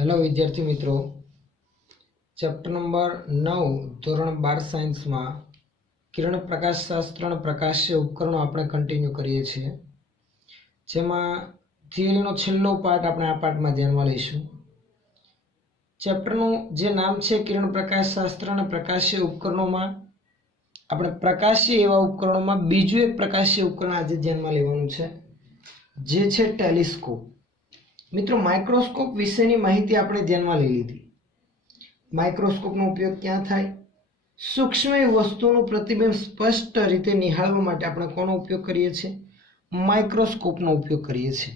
Hello विद्यार्थी मित्रों, chapter number 9 ધોરણ 12 साइंस में किरण प्रकाश शास्त्र और प्रकाशीय उपकरणों આપણે कंटिन्यू करीए છીએ, જેમાં થિયરીનો છેલ્લો પાર્ટ આપણે આ પાર્ટમાં ધ્યાનમાં લઈશું। ચેપ્ટરનું જે નામ છે કિરણ પ્રકાશ શાસ્ત્ર અને પ્રકાશીય ઉપકરણોમાં આપણે પ્રકાશીય એવા ઉપકરણોમાં બીજું એક પ્રકાશીય ઉપકરણ આજે ધ્યાનમાં લેવાનું છે, જે છે ટેલિસ્કોપ। मित्रों, माइक्रोस्कोप विषयनी माहिती आपणे ध्यानमां लई लीधी। माइक्रोस्कोपनो उपयोग क्यां थाय? सूक्ष्म वस्तुओनुं प्रतिबिंब स्पष्ट रीते निहाळवा माटे आपणे कोनो उपयोग करीए छीए? माइक्रोस्कोपनो उपयोग करीए छीए।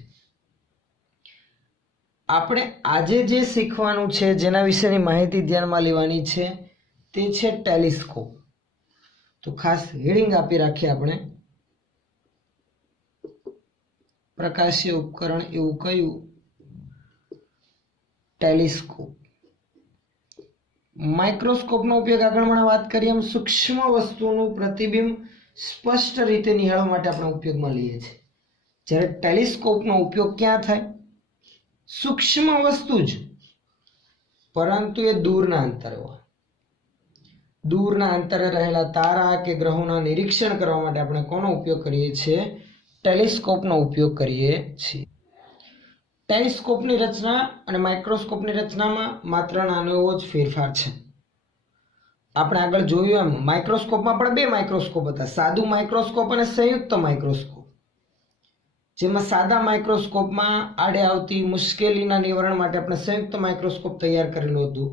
आपणे आजे जे शीखवानुं छे, जेना विशेनी माहिती ध्यानमां लेवानी छे, ते छे टेलिस्कोप। तो खास हेडिंग आपी राखीए आपणे, प्रकाशीय उपकरण एवुं कयुं? टेलिस्कोप। माइक्रोस्कोप नो उपयोग आगळ बात करिए हम सूक्ष्म वस्तुओं प्रतिबिंब स्पष्ट रीते निहाळवा माटे आपणे उपयोगमां लईए छीए। ज्यारे टेलिस्कोप नो उपयोग क्यां थाय? सूक्ष्म वस्तु ज, परंतु ए दूरना अंतरे होय। दूरना अंतरे रहेला तारा के ग्रहोना निरीक्षण करवा माटे आपणे कोनो उपयोग करीए छीए? टेलिस्कोप नो उपयोग करीए छीए। टेलिस्कोपनी रचना और माइक्रोस्कोपनी रचना में मात्र नानो एवो ज फेरफार छे। आपणे आगळ जोयुं एम माइक्रोस्कोपमां पण बे माइक्रोस्कोप हता, सादुं माइक्रोस्कोप अने संयुक्त माइक्रोस्कोप। जेमां सादा माइक्रोस्कोपमां आडे आवती मुश्केलीना निवारण माटे आपणे संयुक्त माइक्रोस्कोप तैयार करेલું હતું,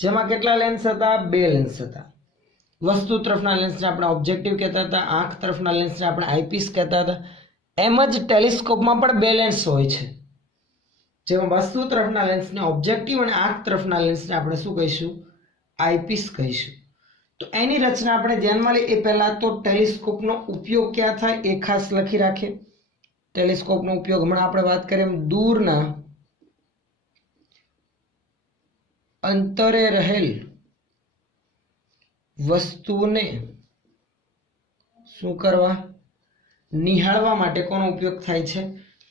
જેમાં કેટલા લેન્સ હતા? બે લેન્સ હતા। વસ્તુ તરફના લેન્સને આપણે ઓબ્જેક્ટિવ કહેતા હતા, આંખ તરફના લેન્સને આપણે આઈપીસ કહેતા હતા। એમ જ ટેલિસ્કોપમાં પણ બે લેન્સ હોય છે, જેમાં વસ્તુ તરફના લેન્સને ઓબ્જેક્ટિવ અને આંખ તરફના લેન્સને આપણે શું કહીશું? આઈપીસ કહીશું। તો એની રચના આપણે ધ્યાનમાં લઈએ એ પહેલા તો ટેલિસ્કોપનો ઉપયોગ ક્યાં થાય એ ખાસ લખી રાખીએ। ટેલિસ્કોપનો ઉપયોગ હમણાં આપણે વાત કરીએ એમ દૂરના અંતરે રહેલ વસ્તુને શું કરવા? નિહાળવા માટે કોનો ઉપયોગ થાય છે?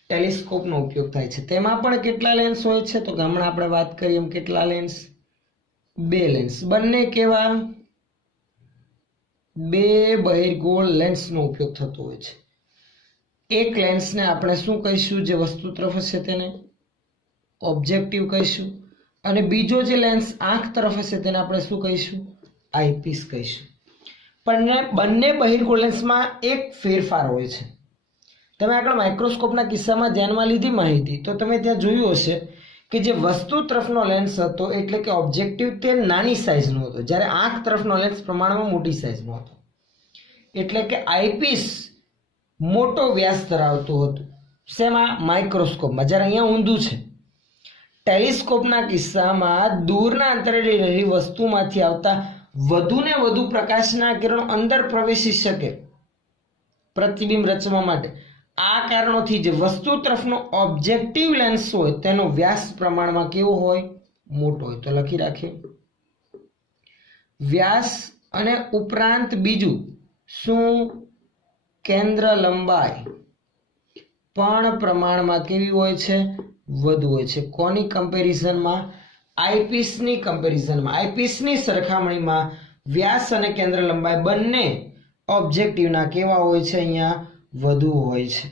ટેલિસ્કોપનો ઉપયોગ થાય છે। તેમાં પણ કેટલા લેન્સ હોય છે? તો હમણાં આપણે વાત કરીએ એમ કેટલા લેન્સ? બે લેન્સ। બંને કેવા? બે બહિર્ગોળ લેન્સનો ઉપયોગ થતો હોય છે। એક લેન્સને આપણે શું કહીશું? જે વસ્તુ તરફ હશે તેને ઓબ્જેક્ટિવ કહીશું, અને બીજો જે લેન્સ આંખ તરફ હશે તેને આપણે શું કહીશું? આઈપીસ કહીશું। પણ બંને બહિર્ગોળ લેન્સમાં એક ફેરફાર હોય છે। તમે આગળ માઇક્રોસ્કોપના કિસ્સામાં ધ્યાનમાં લીધી માહિતી, તો તમે ત્યાં જોયું હશે કે જે વસ્તુ તરફનો લેન્સ હતો એટલે કે ઓબ્જેક્ટિવ તે નાની સાઇઝનો હતો, જ્યારે આંખ તરફનો લેન્સ પ્રમાણમાં મોટી સાઇઝનો હતો। એટલે કે આઈપીસ મોટો વ્યાસ ધરાવતું હતું। શેમાં? માઇક્રોસ્કોપમાં। જ્યારે અહીંયા ઊંધું છે। ટેલિસ્કોપના કિસ્સામાં દૂરના અંતરે રહેલી વસ્તુમાંથી આવતા વધુને વધુ પ્રકાશના કિરણો અંદર પ્રવેશી શકે પ્રતિબિંબ રચવા માટે। આ કારણોથી જે વસ્તુ તરફનો ઓબ્જેક્ટિવ લેન્સ હોય તેનો વ્યાસ પ્રમાણમાં કેવો હોય? મોટો હોય। તો લખી રાખીએ વ્યાસ અને ઉપરાંત બીજું શું? કેન્દ્ર લંબાઈ પણ પ્રમાણમાં કેવી હોય છે? વધુ હોય છે। કોની કમ્પેરિઝનમાં? આઈપીસની કમ્પેરિઝનમાં। આઈપીસની સરખામણીમાં વ્યાસ અને કેન્દ્ર લંબાઈ બંને ઓબ્જેક્ટિવના કેવા હોય છે? અહીંયા વધુ હોય છે।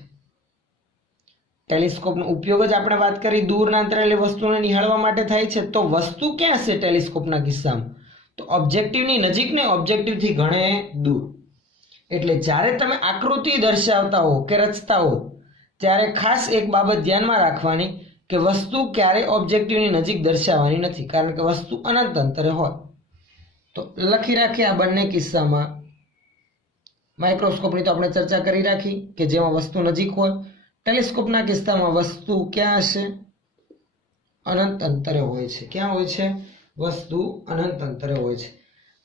ટેલિસ્કોપનો ઉપયોગ જ આપણે વાત કરી દૂરના અંતરે વસ્તુને નિહાળવા માટે થાય છે। તો વસ્તુ ક્યાં છે ટેલિસ્કોપના કિસ્સામાં? તો ઓબ્જેક્ટિવની નજીક ને ઓબ્જેક્ટિવથી ઘણે દૂર। એટલે જ્યારે તમે આકૃતિ દર્શાવતા હો કે રચતા હો ત્યારે ખાસ એક બાબત ધ્યાનમાં રાખવાની કે વસ્તુ ક્યારે ઓબ્જેક્ટિવની નજીક દર્શાવવાની નથી, કારણ કે વસ્તુ અનંત અંતરે હોય। તો લખી રાખીએ આ બંને કિસ્સામાં માઇક્રોસ્કોપની તો આપણે ચર્ચા કરી રાખી કે જેમાં વસ્તુ નજીક હોય। ટેલિસ્કોપના કિસ્સામાં વસ્તુ ક્યાં હશે? અનંત અંતરે હોય છે। ક્યાં હોય છે? વસ્તુ અનંત અંતરે હોય છે।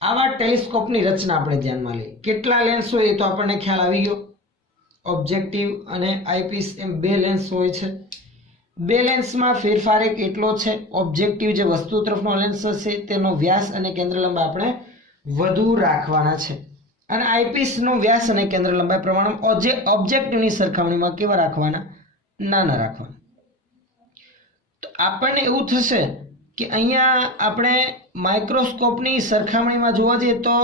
આવા ટેલિસ્કોપની રચના આપણે ધ્યાનમાં લઈએ। કેટલા લેન્સ હોય એ તો આપણને ખ્યાલ આવી ગયો। ઓબ્જેક્ટિવ અને આઈપીસ એમ બે લેન્સ હોય છે। બે લેન્સમાં ફેરફાર એક એટલો છે, ઓબ્જેક્ટિવ જે વસ્તુ તરફનો લેન્સ હશે તેનો વ્યાસ અને કેન્દ્ર લંબાઈ આપણે વધુ રાખવાના છે, અને આઈપીસનો વ્યાસ અને કેન્દ્ર લંબાઈ પ્રમાણમાં ઓબ્જેક્ટિવની સરખામણીમાં કેવા રાખવાના? નાના રાખવાના। તો આપણને એવું થશે કે અહીંયા આપણે માઇક્રોસ્કોપની સરખામણીમાં જોવા જઈએ તો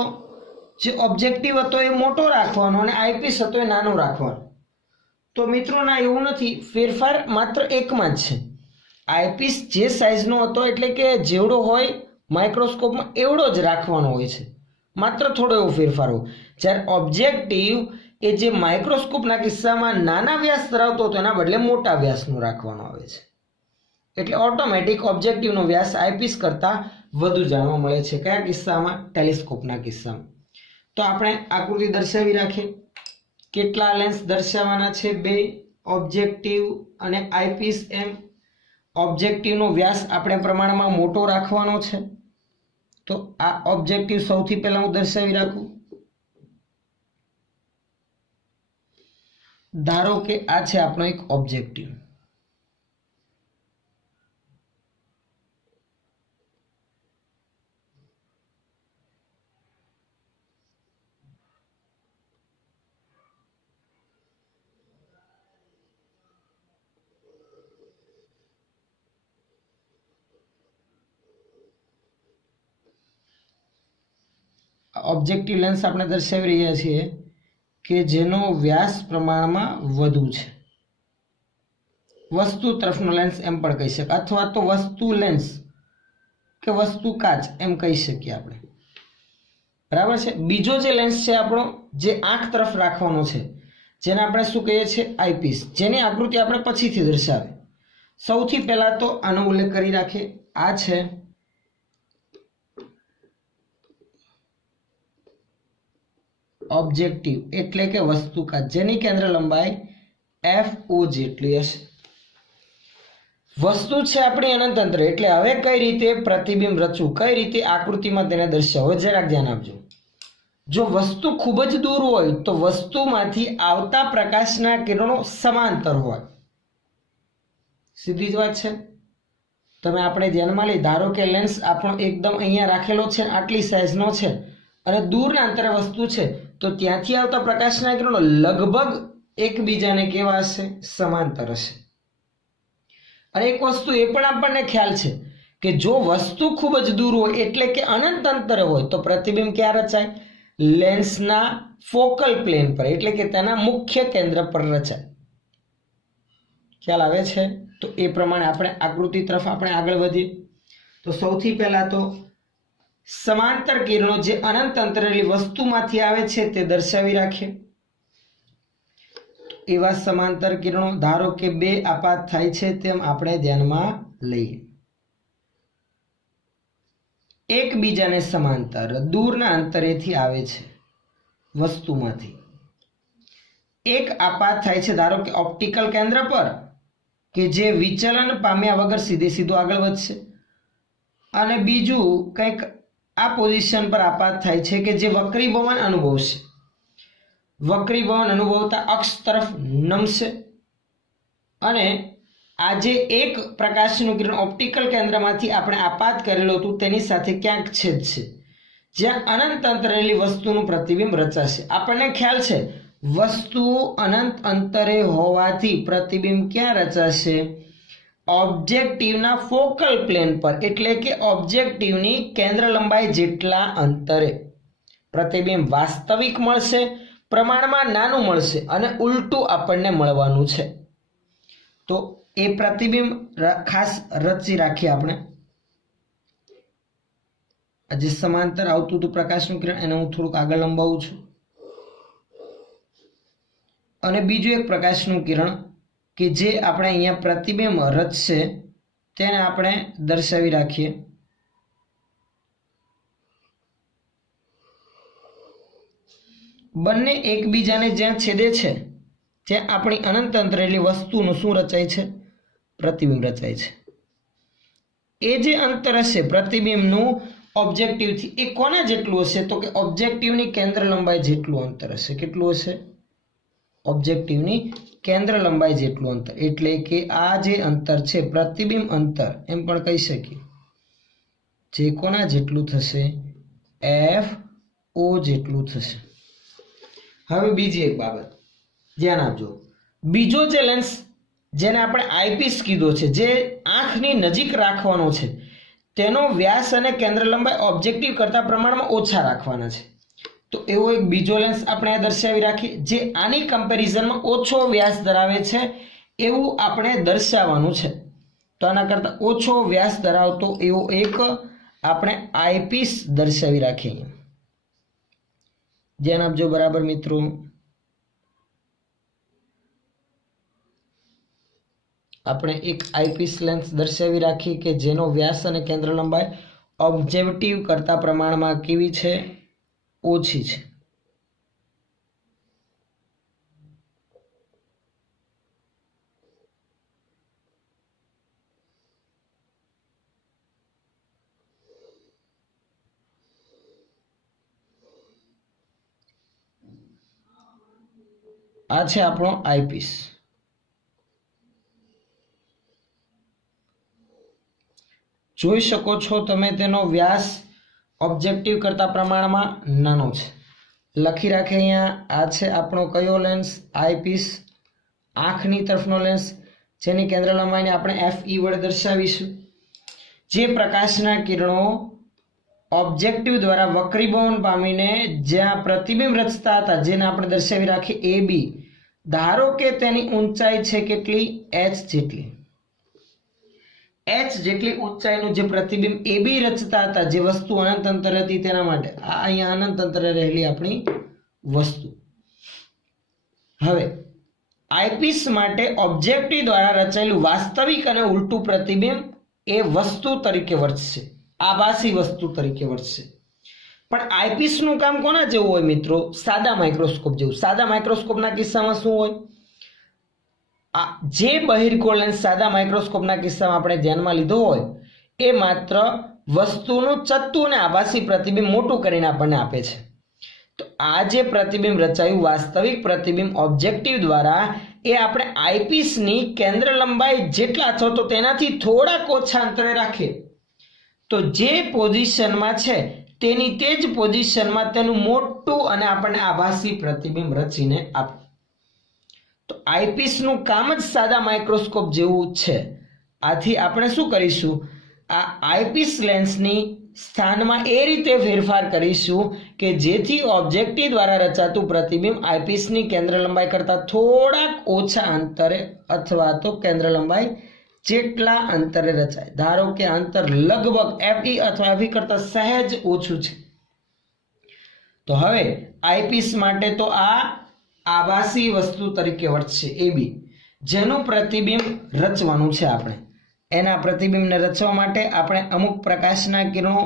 જે ઓબ્જેક્ટિવ હતો એ મોટો રાખવાનો અને આઈપીસ હતો એ નાનો રાખવાનો. તો મિત્રો ના એવું નથી, ફેરફાર માત્ર એકમાં જ છે. આઈપીસ જે સાઇઝનો હતો એટલે કે જેવડો હોય માઇક્રોસ્કોપમાં એવડો જ રાખવાનો હોય છે, માત્ર થોડો એવો ફેરફાર હોય. જ્યારે ઓબ્જેક્ટિવ એ જે માઇક્રોસ્કોપના કિસ્સામાં નાના વ્યાસ ધરાવતો હતો એના બદલે મોટા વ્યાસનો રાખવાનો આવે છે. એટલે ઓટોમેટિક ઓબ્જેક્ટિવનો વ્યાસ આઈપીસ કરતાં વધુ જાણવા મળે છે. કયા કિસ્સામાં? ટેલિસ્કોપના કિસ્સામાં. તો આપણે આકૃતિ દર્શાવી રાખીએ. કેટલા લેન્સ દર્શાવવાના છે? 2. ઓબ્જેક્ટિવ અને આઈપીસ એમ. ઓબ્જેક્ટિવનો વ્યાસ આપણે પ્રમાણમાં મોટો રાખવાનો છે. તો આ ઓબ્જેક્ટિવ સૌથી પહેલા હું દર્શાવી રાખું. ધારો કે આ છે આપણો એક ઓબ્જેક્ટિવ. ઓબ્જેક્ટિવ લેન્સ આપણે દર્શાવી રહ્યા છીએ કે જેનો વ્યાસ પ્રમાણમાં વધુ છે. વસ્તુ તરફનો લેન્સ એમ પણ કહી શકાય, અથવા તો વસ્તુ લેન્સ કે વસ્તુ કાચ એમ કહી શકીએ આપણે. બરાબર છે. બીજો જે લેન્સ છે આપણો, જે આંખ તરફ રાખવાનો છે, જેને આપણે શું કહીએ છીએ? આઈપીસ. જેની આકૃતિ આપણે પછીથી દર્શાવે. સૌથી પહેલા તો આનો ઉલ્લેખ કરી રાખીએ. આ છે ઓબ્જેક્ટિવ એટલે કે વસ્તુ કાચ, જેની કેન્દ્ર લંબાઈ FO જેટલી હશે. વસ્તુ છે આપણી અનંત અંતરે. એટલે હવે કઈ રીતે પ્રતિબિંબ રચવું, કઈ રીતે આકૃતિમાં તેને દર્શાવવું, જરાક ધ્યાન આપજો. જો વસ્તુ ખૂબ જ દૂર હોય તો વસ્તુમાંથી આવતા પ્રકાશના કિરણો સમાંતર હોય. સીધી જ વાત છે. તમે આપણે ધ્યાનમાં લઈ, ધારો કે લેન્સ આપણો એકદમ અહીંયા રાખેલો છે, આટલી સાઈઝનો છે અને દૂરના અંતરે વસ્તુ છે, તો ત્યાંથી આવતા પ્રકાશના કિરણો લગભગ એકબીજાને કેવા હશે? સમાંતર હશે. અને એક વસ્તુ એ પણ આપણને ખ્યાલ છે કે જો વસ્તુ ખૂબ જ દૂર હોય એટલે કે અનંત અંતરે હોય તો પ્રતિબિંબ ક્યાં રચાય? લેન્સના ફોકલ પ્લેન પર, એટલે કે તેના મુખ્ય કેન્દ્ર પર રચાય. ખ્યાલ આવે છે? તો એ પ્રમાણે આપણે આકૃતિ તરફ આપણે આગળ વધીએ. તો સૌથી પહેલા તો સમાંતર કિરણો જે અનંત અંતરેલી વસ્તુમાંથી આવે છે તે દર્શાવી રાખીએ. એવા સમાંતર કિરણો ધારો કે 2 આપાત થાય છે તેમ આપણે ધ્યાનમાં લઈએ. એકબીજાને સમાંતર દૂરના અંતરેથી આવે છે વસ્તુમાંથી. એક આપાત થાય છે ધારો કે ઓપ્ટિકલ કેન્દ્ર પર, કે જે વિચલન પામ્યા વગર સીધે સીધું આગળ વધશે. અને બીજું કંઈક આ પોઝિશન પર આપાત થાય છે કે જે વક્રીભવન અનુભવશે. વક્રીભવન અનુભવતા અક્ષ તરફ નમશે અને આ જે એક પ્રકાશનું કિરણ ઓપ્ટિકલ કેન્દ્રમાંથી આપણે આપાત કરેલું હતું તેની સાથે ક્યાંક છેદશે, જ્યાં અનંત અંતરેલી વસ્તુનું પ્રતિબિંબ રચાશે. આપણને ખ્યાલ છે વસ્તુ અનંત અંતરે હોવાથી પ્રતિબિંબ ક્યાં રચાશે? ઓબ્જેક્ટિવના ફોકલ પ્લેન પર, એટલે કે ઓબ્જેક્ટિવની કેન્દ્ર લંબાઈ જેટલા અંતરે પ્રતિબિંબ વાસ્તવિક મળશે, પ્રમાણમાં નાનું મળશે અને ઉલટું આપણને મળવાનું છે. તો એ પ્રતિબિંબ ખાસ રચી રાખીએ આપણે. જે સમાંતર આવતું હતું પ્રકાશનું કિરણ એને હું થોડુંક આગળ લંબાવું છું. અને બીજું એક પ્રકાશનું કિરણ કે જે આપણે અહીંયા પ્રતિબિંબ રચશે તેને આપણે દર્શાવી રાખીએ. બંને એકબીજાને જ્યાં છેદે છે ત્યાં આપણી અનંત અંતરેલી વસ્તુનું શું રચાય છે? પ્રતિબિંબ રચાય છે. એ જે અંતર હશે પ્રતિબિંબનું ઓબ્જેક્ટિવથી એ કોના જેટલું હશે? તો કે ઓબ્જેક્ટિવની કેન્દ્ર લંબાઈ જેટલું અંતર હશે. કેટલું હશે? ઓબ્જેક્ટિવની કેન્દ્ર લંબાઈ જેટલું અંતર. એટલે કે આ જે અંતર છે પ્રતિબિંબ અંતર એમ પણ કહી શકીએ, જે કોના જેટલું થશે? FO જેટલું થશે. હવે બીજી એક બાબત ધ્યાન આપજો. બીજો જે લેન્સ જેને આપણે આઈપીસ કીધો છે, જે આંખની નજીક રાખવાનો છે, તેનો વ્યાસ અને કેન્દ્ર લંબાઈ ઓબ્જેક્ટિવ કરતા પ્રમાણમાં ઓછા રાખવાના છે. તો એવો એક બીજો લેન્સ આપણે દર્શાવી રાખીએ જે આની કમ્પેરિઝનમાં ઓછો વ્યાસ ધરાવે છે એવું આપણે દર્શાવવાનું છે. તો આના કરતાં ઓછો વ્યાસ ધરાવતો એવો એક આપણે આઈપીસ દર્શાવી રાખીએ. ધ્યાન આપજો બરાબર મિત્રો. આપણે એક આઈપીસ લેન્સ દર્શાવી રાખીએ કે જેનો વ્યાસ અને કેન્દ્ર લંબાઈ ઓબ્જેક્ટિવ કરતા પ્રમાણમાં કેવી છે? ઓછી છે. આ છે આપણો આઈપીસ. જોઈ શકો છો તમે તેનો વ્યાસ ઓબ્જેક્ટિવ કરતા પ્રમાણમાં નાનો છે. લખી રાખે અહીંયા. આ છે આપણો કયો લેન્સ? આઈપીસ. આંખની તરફનો લેન્સ જેની કેન્દ્ર લંબાઈને આપણે FE વડે દર્શાવીશું. જે પ્રકાશના કિરણો ઓબ્જેક્ટિવ દ્વારા વક્રીભવન પામીને જ્યાં પ્રતિબિંબ રચતા હતા જેને આપણે દર્શાવી રાખીએ AB. ધારો કે તેની ઊંચાઈ છે કેટલી? h જેટલી. h જેટલી ઊંચાઈનું જે પ્રતિબિંબ AB રચતા હતા, જે વસ્તુ અનંત અંતરે હતી તેના માટે આ અહીંયા અનંત અંતરે રહેલી આપણી વસ્તુ. હવે આઈપીસ માટે ઓબ્જેક્ટિવ દ્વારા રચાયેલું વાસ્તવિક અને ઉલટું પ્રતિબિંબ એ વસ્તુ તરીકે વર્તશે, આભાસી વસ્તુ તરીકે વર્તશે. પણ આઈપીસ નું કામ કોના જેવું હોય મિત્રો? સાદા માઇક્રોસ્કોપ જેવું. સાદા માઇક્રોસ્કોપના કિસ્સામાં શું હોય? જે બહિર્ગોળ લેન્સ સાદા માઇક્રોસ્કોપના કિસ્સામાં આપણે ધ્યાનમાં લીધો હોય એ માત્ર વસ્તુનું ચત્તું અને આભાસી પ્રતિબિંબ મોટું કરીને આપણને આપે છે. તો આ જે પ્રતિબિંબ રચાયું વાસ્તવિક પ્રતિબિંબ ઓબ્જેક્ટિવ દ્વારા એ આપણે આઈપીસની કેન્દ્ર લંબાઈ જેટલા અથવા તો તેનાથી થોડાક ઓછા અંતરે રાખીએ તો જે પોઝિશનમાં છે તેની તે જ પોઝિશનમાં તેનું મોટું અને આપણને આભાસી પ્રતિબિંબ રચીને આપે. તો આઈપીસ નું કામ જ સાદા માઇક્રોસ્કોપ જેવું છે. આથી આપણે શું કરીશું? આ આઈપીસ લેન્સની સ્થાનમાં એ રીતે ફેરફાર કરીશું કે જેથી ઓબ્જેક્ટિવ દ્વારા રચાતું પ્રતિબિંબ આઈપીસની કેન્દ્ર લંબાઈ કરતાં થોડાક ઓછા અંતરે અથવા તો કેન્દ્ર લંબાઈ જેટલા અંતરે રચાય. ધારો કે અંતર લગભગ FE અથવા FE કરતાં સહેજ ઓછું છે. તો હવે આઈપીસ માટે તો આ આભાસી વસ્તુ તરીકે વર્તશે AB, જેનું પ્રતિબિંબ રચવાનું છે. આપણે એના પ્રતિબિંબને રચવા માટે આપણે અમુક પ્રકાશના કિરણો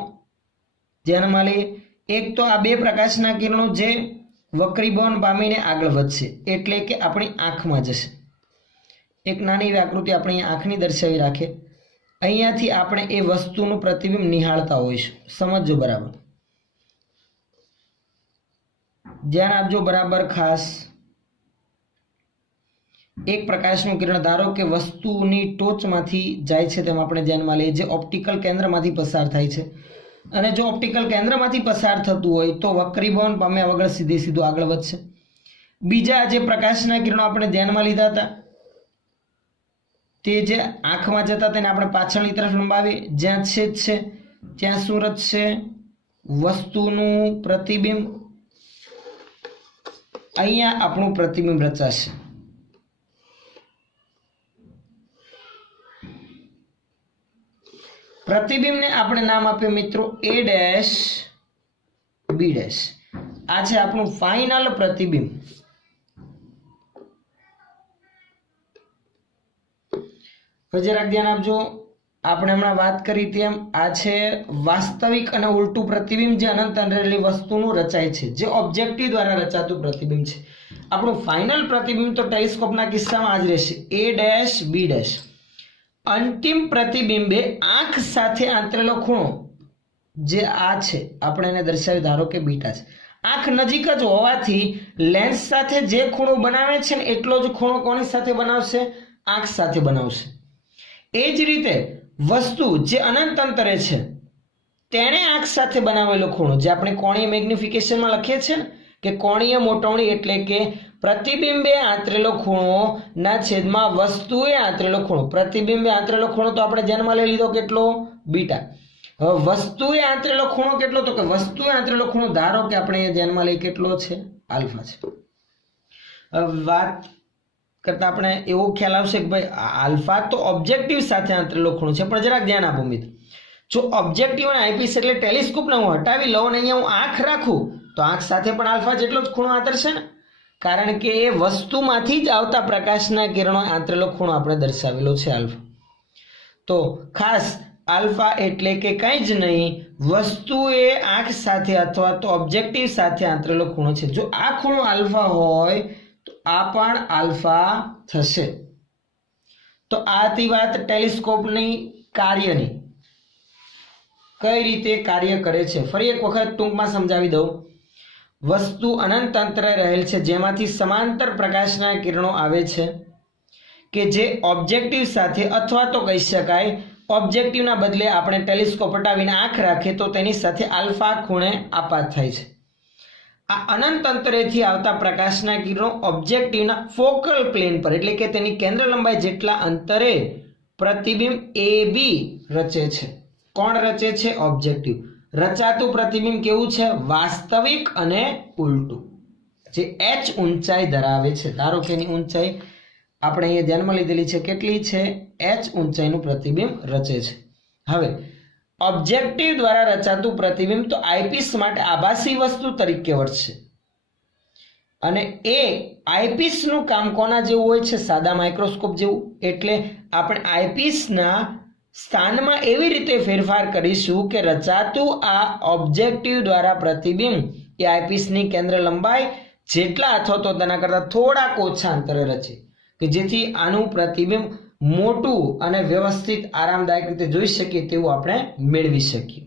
ધ્યાનમાં લઈએ. એક તો આ બે પ્રકાશના કિરણો જે વક્રીભવન પામીને આગળ વધશે એટલે કે આપણી આંખમાં જશે. એક નાની એવી આકૃતિ આપણે અહીંયા આંખની દર્શાવી રાખીએ. અહીંયાથી આપણે એ વસ્તુનું પ્રતિબિંબ નિહાળતા હોઈશું. સમજજો બરાબર, ધ્યાન આપજો બરાબર ખાસ. એક પ્રકાશનું કિરણ ધારો કે વસ્તુની ટોચમાંથી જાય છે તેમ આપણે ધ્યાનમાં લઈએ, જે ઓપ્ટિકલ કેન્દ્રમાંથી પસાર થાય છે. અને જો ઓપ્ટિકલ કેન્દ્રમાંથી પસાર થતું હોય તો વક્રીભવન પામ્યા વગર સીધું આગળ વધશે. બીજા જે પ્રકાશના કિરણો આપણે ધ્યાનમાં લીધા હતા તે જે આંખમાં જતા તેને આપણે પાછળની તરફ લંબાવીએ. જ્યાં છેદ છે ત્યાં શું રચશે? વસ્તુનું પ્રતિબિંબ. અહીંયા આપણું પ્રતિબિંબ રચાશે. પ્રતિબિંબને આપણે નામ આપ્યું મિત્રો A ડેશ B ડેશ. આ છે આપણું ફાઇનલ પ્રતિબિંબ. જરાક ધ્યાન આપજો. આપણે હમણાં વાત કરી તેમ આ છે વાસ્તવિક અને ઉલટું પ્રતિબિંબ જે અનંત રહેલી વસ્તુનું રચાય છે, જે ઓબ્જેક્ટિવ દ્વારા રચાતું પ્રતિબિંબ છે. આપણું ફાઇનલ પ્રતિબિંબ તો ટેલિસ્કોપના કિસ્સામાં આ જ રહેશે, A ડેશ B ડેશ. અંતિમ પ્રતિબિંબે આંખ સાથે આંતરેલો ખૂણો જે આ છે આપણે એને દર્શાવી ધારો કે બીટા છે. આંખ નજીક જ હોવાથી લેન્સ સાથે જે ખૂણો બનાવે છે ને એટલો જ ખૂણો કોની સાથે બનાવશે? આંખ સાથે બનાવશે. એ જ રીતે વસ્તુ જે અનંત અંતરે છે તેણે આંખ સાથે બનાવેલો ખૂણો જે આપણે કોણીય મેગ્નિફિકેશનમાં લખીએ છીએ ને કે કોણીય મોટવણી એટલે કે પ્રતિબિંબે આંતરેલો ખૂણો ના છેદમાં વસ્તુએ આંતરેલો ખૂણો. પ્રતિબિંબે આંતરેલો ખૂણો તો આપણે ધ્યાનમાં લઈ લીધો કેટલો? બીટા. હવે વસ્તુએ આંતરેલો ખૂણો કેટલો, તો કે વસ્તુએ આંતરેલો ખૂણો ધારો કે આપણે એ ધ્યાનમાં લઈએ કેટલો છે, આલ્ફા છે. હવે વાત કરતા આપણે એવો ખ્યાલ આવશે કે ભાઈ આલ્ફા તો ઓબ્જેક્ટિવ સાથે આંતરેલો ખૂણો છે, પણ જરાક ધ્યાન આપો મિત્રો. જો ઓબ્જેક્ટિવ અને આઈપીસ એટલે ટેલિસ્કોપને હું હટાવી લઉં અને અહીંયા હું આંખ રાખું તો આંખ સાથે પણ આલ્ફા જેટલો જ ખૂણો આંતરશે ને, કારણ કે એ વસ્તુમાંથી જ આવતા પ્રકાશના કિરણો આંતરેલો ખૂણો આપણે દર્શાવેલો છે આલ્ફા. તો ખાસ આલ્ફા એટલે કે કંઈ જ નહીં, વસ્તુએ આંખ સાથે અથવા તો ઓબ્જેક્ટિવ સાથે આંતરેલો ખૂણો છે. જો આ ખૂણો આલ્ફા હોય તો આ પણ આલ્ફા થશે. તો આ હતી વાત ટેલિસ્કોપની કાર્યની, કઈ રીતે કાર્ય કરે છે. ફરી એક વખત ટૂંકમાં સમજાવી દઉં. વસ્તુ અનંત અંતરે રહેલ છે જેમાંથી સમાંતર પ્રકાશના કિરણો આવે છે કે જે ઓબ્જેક્ટિવ સાથે અથવા તો કહી શકાય ઓબ્જેક્ટિવના બદલે આપણે ટેલિસ્કોપ હટાવીને આંખ રાખીએ તો તેની સાથે આલ્ફા ખૂણે આપાત થાય છે. આ અનંત અંતરેથી આવતા પ્રકાશના કિરણો ઓબ્જેક્ટિવના ફોકલ પ્લેન પર એટલે કે તેની કેન્દ્ર લંબાઈ જેટલા અંતરે પ્રતિબિંબ એ બી રચે છે. કોણ રચે છે? ઓબ્જેક્ટિવ. રચાતું પ્રતિબિંબ કેવું છે? વાસ્તવિક અને ઉલટું, જે h ઊંચાઈ ધરાવે છે. ધારો કે એની ઊંચાઈ આપણે અહીંયા ધ્યાનમાં લીધેલી છે, કેટલી છે? h ઊંચાઈનું પ્રતિબિંબ રચે છે. હવે ઓબ્જેક્ટિવ દ્વારા રચાતું પ્રતિબિંબ તો આઈપીસ માટે આભાસી વસ્તુ તરીકે વર્તશે અને એ આઈપીસનું કામ કોના જેવું હોય છે? સાદા માઇક્રોસ્કોપ જેવું. એટલે આપણે આઈપીસના સ્થાનમાં એવી રીતે ફેરફાર કરીશું કે રચાતું આ ઓબ્જેક્ટિવ દ્વારા પ્રતિબિંબ એ આઈપીસની કેન્દ્ર લંબાઈ જેટલા અથવા તો તેના કરતાં થોડાક ઓછા અંતરે રચે કે જેથી આનું પ્રતિબિંબ મોટું અને વ્યવસ્થિત આરામદાયક રીતે જોઈ શકીએ તેવું આપણે મેળવી શકીએ.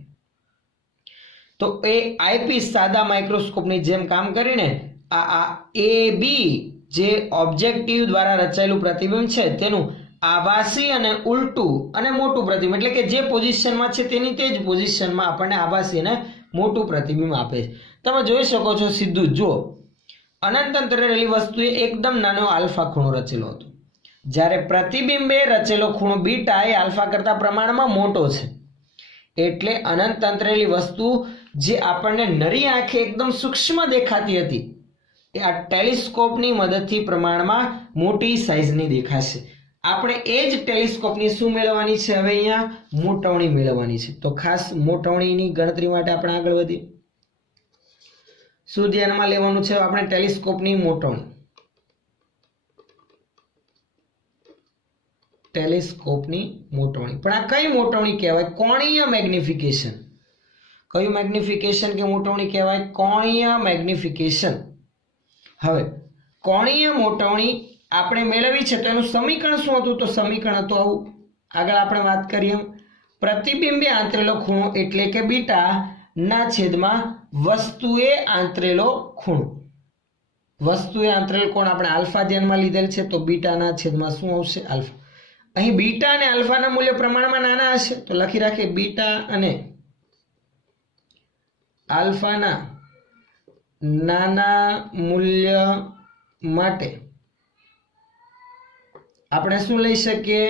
તો એ આઈપીસ સાદા માઇક્રોસ્કોપની જેમ કામ કરીને આ એ બી જે ઓબ્જેક્ટિવ દ્વારા રચાયેલું પ્રતિબિંબ છે તેનું આભાસી અને ઉલટું અને મોટું પ્રતિબિંબ એટલે કે જે પોઝિશનમાં છે તેની તે જ પોઝિશનમાં આપણને આભાસી અને મોટું પ્રતિબિંબ આપે છે. તમે જોઈ શકો છો સીધું જુઓ, અનંત અંતરે રહેલી વસ્તુએ એકદમ નાનો આલ્ફા ખૂણો રચેલો હતો, જ્યારે પ્રતિબિંબે રચેલો ખૂણો બીટા એ આલ્ફા કરતા પ્રમાણમાં મોટો છે. એટલે અનંત અંતરે રહેલી વસ્તુ જે આપણને નરી આંખે એકદમ સૂક્ષ્મ દેખાતી હતી એ આ ટેલિસ્કોપની મદદથી પ્રમાણમાં મોટી સાઈઝની દેખાશે. આપણે એ જ ટેલિસ્કોપની શું મેળવવાની છે? હવે અહીંયા મોટવણી મેળવવાની છે. તો ખાસ મોટવણીની ગણતરી માટે આપણે આગળ વધીએ. શું ધ્યાનમાં લેવાનું છે? આપણે ટેલિસ્કોપની મોટવણી. ટેલિસ્કોપની મોટવણી, પણ આ કઈ મોટવણી કહેવાય? કોણીય મેગ્નિફિકેશન. કયું મેગ્નિફિકેશન કે મોટવણી કહેવાય? કોણીય મેગ્નિફિકેશન. હવે કોણીય મોટવણી આપણે મેળવી છે તો એનું સમીકરણ શું હતું? તો સમીકરણ હતું આવું, આગળ આપણે વાત કરીએ એમ, પ્રતિબિંબે આંતરેલો ખૂણો એટલે કે બીટા ના છેદમાં વસ્તુએ આંતરેલો ખૂણો. વસ્તુએ આંતરેલો કોણ આપણે આલ્ફા ધ્યાનમાં લીધેલ છે તો બીટાના છેદમાં શું આવશે? આલ્ફા. અહીં બીટા અને આલ્ફાના મૂલ્ય પ્રમાણમાં નાના હશે તો લખી રાખીએ બીટા અને આલ્ફાના નાના મૂલ્ય માટે આપણે શું લઈ શકીએ?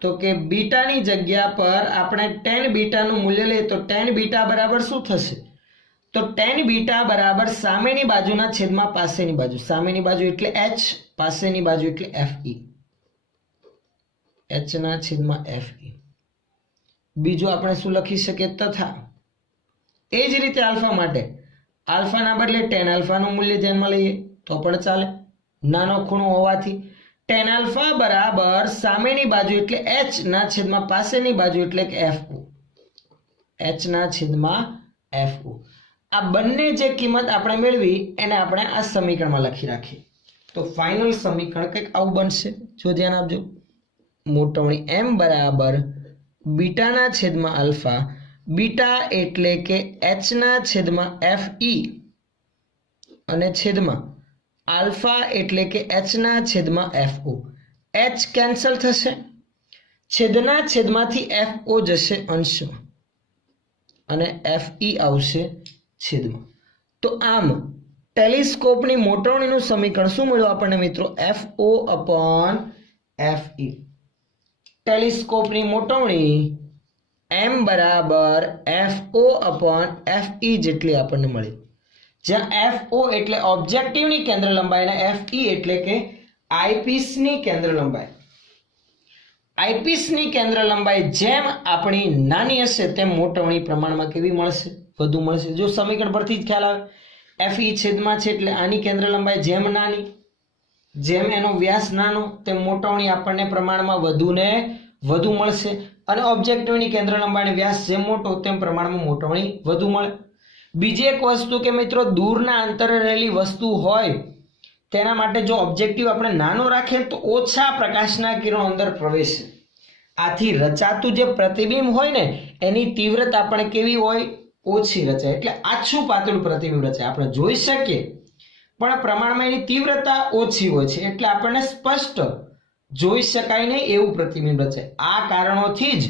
તો કે બીટાની જગ્યા પર આપણે tan બીટાનું મૂલ્ય લઈએ તો tan બીટા બરાબર શું થશે? તો tan બીટા બરાબર સામેની બાજુના છેદમાં પાસેની બાજુ. સામેની બાજુ એટલે h, પાસેની બાજુ એટલે fe. h ના છેદમાં fe. બીજું આપણે શું લખી શકીએ? તથા. એ જ રીતે આલ્ફા માટે આલ્ફાના બદલે tan આલ્ફાનું મૂલ્ય ધ્યાનમાં લઈએ તો પણ ચાલે, નાનો ખૂણો હોવાથી. tan આલ્ફા બરાબર સામેની બાજુ એટલે h ના છેદમાં પાસેની બાજુ એટલે કે fu. h ના છેદમાં fu. આ બંને જે કિંમત આપણે મેળવી એને આપણે આ સમીકરણમાં લખી રાખીએ તો ફાઇનલ સમીકરણ કંઈક આવું બનશે. જો ધ્યાન આપજો, મોટવણી m બરાબર બીટાના છેદમાં આલ્ફા, બીટા એટલે કે h ના છેદમાં fe અને છેદમાં આલ્ફા એટલે કે h ના છેદમાં fo. h કેન્સલ થશે, છેદના છેદમાંથી fo જશે અંશમાં અને fe આવશે છેદમાં. તો આમ ટેલિસ્કોપની મોટવણીનું સમીકરણ શું મળ્યું આપણને મિત્રો? fo upon fe. ટેલિસ્કોપની મોટવણી m બરાબર FO અપોન FE જેટલી આપણને મળી, જ્યાં FO એટલે ઓબ્જેક્ટિવની કેન્દ્ર લંબાઈ અને FE એટલે કે આઈપીસની કેન્દ્ર લંબાઈ. આઈપીસની કેન્દ્ર લંબાઈ જેમ આપણી નાની હશે તેમ મોટવણી પ્રમાણમાં કેવી મળશે? વધુ મળશે. જો સમીકરણ પરથી જ ખ્યાલ આવે, FE છેદમાં છે એટલે આની કેન્દ્ર લંબાઈ જેમ નાની, જેમ એનો વ્યાસ નાનો તેમ મોટવણી આપણને પ્રમાણમાં વધુ ને વધુ મળશે. અને ઓબ્જેક્ટિવની કેન્દ્ર લંબાઈ અને વ્યાસ જેમ મોટો તેમ પ્રમાણમાં મોટવણી વધુ મળે. બીજી એક વસ્તુ કે મિત્રો, દૂરના અંતરે રહેલી વસ્તુ હોય તેના માટે જો ઓબ્જેક્ટિવ આપણે નાનો રાખીએ તો ઓછા પ્રકાશના કિરણો અંદર પ્રવેશે. આથી રચાતું જે પ્રતિબિંબ હોય ને એની તીવ્રતા પણ કેવી હોય? ઓછી રચાય. એટલે આછું પાતળું પ્રતિબિંબ રચાય. આપણે જોઈ શકીએ પણ પ્રમાણમાં એની તીવ્રતા ઓછી હોય છે, એટલે આપણને સ્પષ્ટ જોઈ શકાય નહીં એવું પ્રતિબિંબ રચાય. આ કારણોથી જ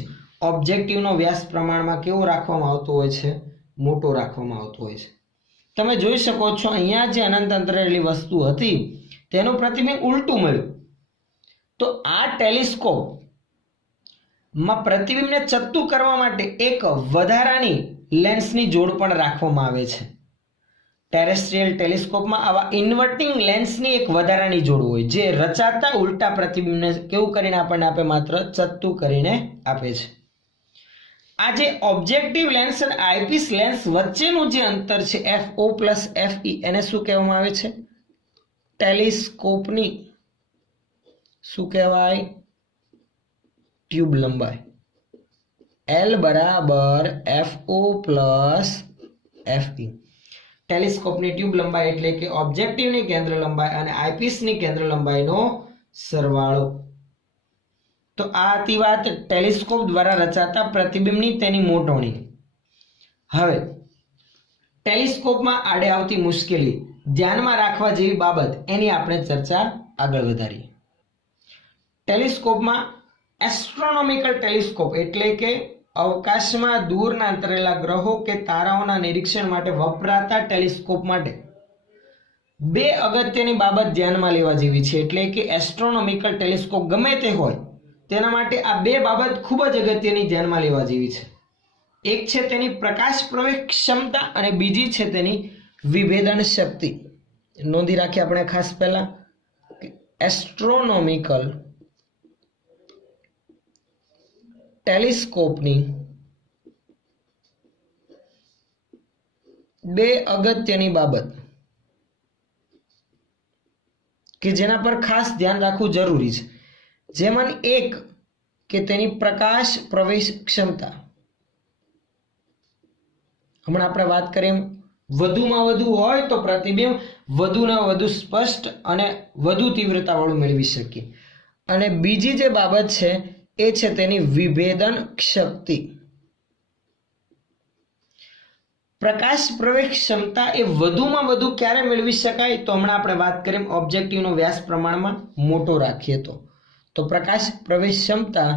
ઓબ્જેક્ટિવનો વ્યાસ પ્રમાણમાં કેવો રાખવામાં આવતો હોય છે? મોટો રાખવામાં આવતો હોય છે. તમે જોઈ શકો છો અહીંયા જે અનંત અંતરે રહેલી વસ્તુ હતી તેનું પ્રતિબિંબ ઉલટું મળ્યું. તો આ ટેલિસ્કોપ માં પ્રતિબિંબને ચત્તું કરવા માટે એક વધારાની લેન્સની જોડ પણ રાખવામાં આવે છે. ટેરેસ્ટ્રીયલ ટેલિસ્કોપમાં આવા ઇન્વર્ટિંગ લેન્સની એક વધારાની જોડ હોય જે રચાતા ઉલટા પ્રતિબિંબને કેવું કરીને આપણને આપે? માત્ર ચત્તું કરીને આપે છે. આ જે ઓબ્જેક્ટિવ લેન્સ અને આઈપીસ લેન્સ વચ્ચેનું જે અંતર છે FO પ્લસ FE, એને શું કહેવામાં આવે છે? ટેલિસ્કોપની શું કહેવાય? ટ્યુબ લંબાઈ. L બરાબર FO પ્લસ FE. ટેલિસ્કોપની ટ્યુબ લંબાઈ એટલે કે ઓબ્જેક્ટિવની કેન્દ્ર લંબાઈ અને આઈપીસની કેન્દ્ર લંબાઈનો સરવાળો. તો આ હતી વાત ટેલિસ્કોપ દ્વારા રચાતા પ્રતિબિંબની તેની મોટવણી. હવે ટેલિસ્કોપમાં આડે આવતી મુશ્કેલી, ધ્યાનમાં રાખવા જેવી બાબત, એની આપણે ચર્ચા આગળ વધારીએ. ટેલિસ્કોપમાં એસ્ટ્રોનોમિકલ ટેલિસ્કોપ એટલે કે અવકાશમાં દૂરના અંતરેલા ગ્રહો કે તારાઓના નિરીક્ષણ માટે વપરાતા ટેલિસ્કોપ માટે બે અગત્યની બાબત ધ્યાનમાં લેવા જેવી છે. એટલે કે એસ્ટ્રોનોમિકલ ટેલિસ્કોપ ગમે તે હોય તેના માટે આ બે બાબત ખૂબ જ અગત્યની ધ્યાનમાં લેવા જેવી છે. એક છે તેની પ્રકાશ પ્રવેશ ક્ષમતા અને બીજી છે તેની વિભેદન શક્તિ. નોંધી રાખીએ આપણે ખાસ પહેલા એસ્ટ્રોનોમિકલ ટેલિસ્કોપની બે અગત્યની બાબત કે જેના પર ખાસ ધ્યાન રાખવું જરૂરી છે. જેમાંની એક કે તેની પ્રકાશ પ્રવેશ ક્ષમતા. હમણાં આપણે વાત કરીએ વધુમાં વધુ હોય તો પ્રતિબિંબ વધુને વધુ સ્પષ્ટ અને વધુ તીવ્રતા વાળું મેળવી શકીએ. અને બીજી જે બાબત છે એ છે તેની વિભેદન શક્તિ. પ્રકાશ પ્રવેશ ક્ષમતા એ વધુમાં વધુ ક્યારે મેળવી શકાય? તો હમણાં આપણે વાત કરીએ ઓબ્જેક્ટિવનો વ્યાસ પ્રમાણમાં મોટો રાખીએ તો પ્રકાશ પ્રવેશ ક્ષમતા